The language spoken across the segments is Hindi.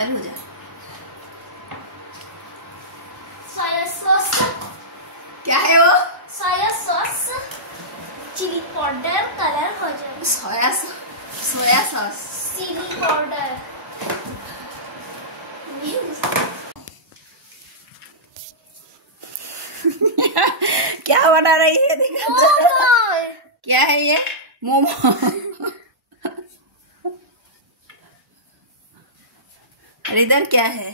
हो जा। Soya sauce. क्या है वो? Soya sauce, chilli powder, colour हो जाएगा। Soya sauce chilli powder. क्या बना रही है? देखो क्या है ये? मोमो। और इधर क्या है?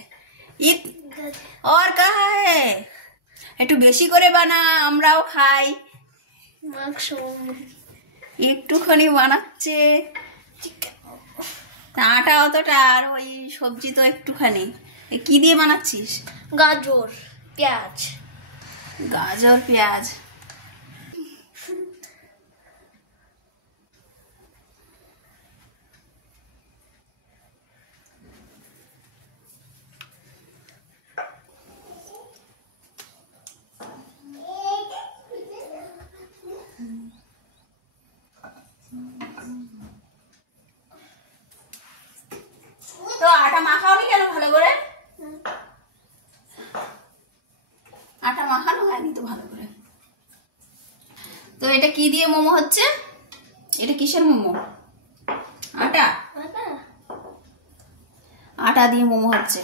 और कहा है? একটু বেশি করে বানা, আমরাও খাই। একটুখানি বানাচ্ছে, আটা অতটা, আর ওই সবজি তো একটুখানি। কি দিয়ে বানাচ্ছিস? গাজর, পেঁয়াজ। গাজর পেঁয়াজ। তো আটা মাখাওনি কেন ভালো করে? আটা মাখানো হয়নি তো ভালো করে। তো এটা কি দিয়ে মোমো হচ্ছে? এটা কিসের মোমো? আটা, আটা দিয়ে মোমো হচ্ছে।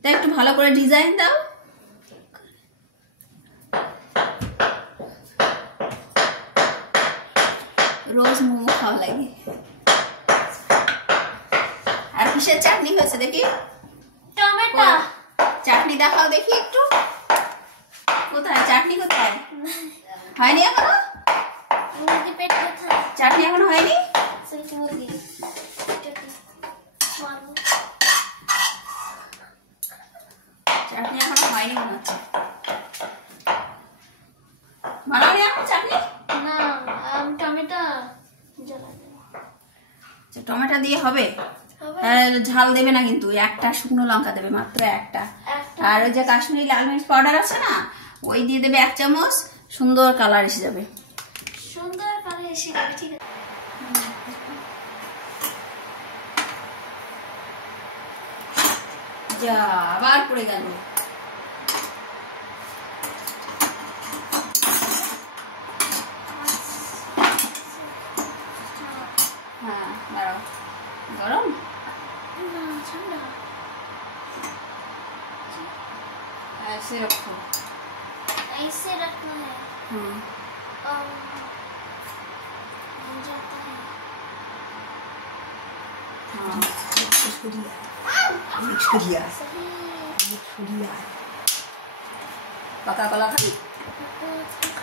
তা একটু ভালো করে ডিজাইন দাও। রোজ মোমো খাওয়া লাগে। আর কিসের চাটনি হয়েছে দেখি? টমেটো চাটনি দেখাও দেখি একটু। কোথায় চাটনি? কোথায়? হয়নি এখনো? মুরগি পেট ব্যথা। চাটনি এখনো হয়নি? মুরগি চাটনি এখনো হয়নি মনে হচ্ছে। বানালে এখন চাটনি? না, টমেটো টমেটো দিয়ে হবে? ঝাল দেবে না কিন্তু, একটা শুকনো লঙ্কা দেবে, মাত্র একটা। আর ওই যে কাশ্মীরি লাল মির্চ পাউডার আছে না, ওই দিয়ে দেবে 1 চামচ। সুন্দর কালার এসে যাবে। সুন্দর কালার এসে যাবে, ঠিক আছে। যা, আবার পড়ে গেল। হ্যাঁ দাঁড়াও, গরম না, ঠান্ডা। ऐसे रखो। ऐसे रखना है। बन जाता है। हाँ, पका कोला खाई?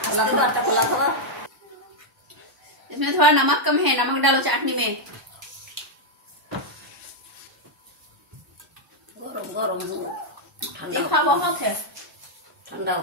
कोला खाओ, आटा कोला खाओ। इसमें थोड़ा नमक कम है, नमक डालो चाटनी में। गरम गरम, ठंडा बहुत है, ठंडा।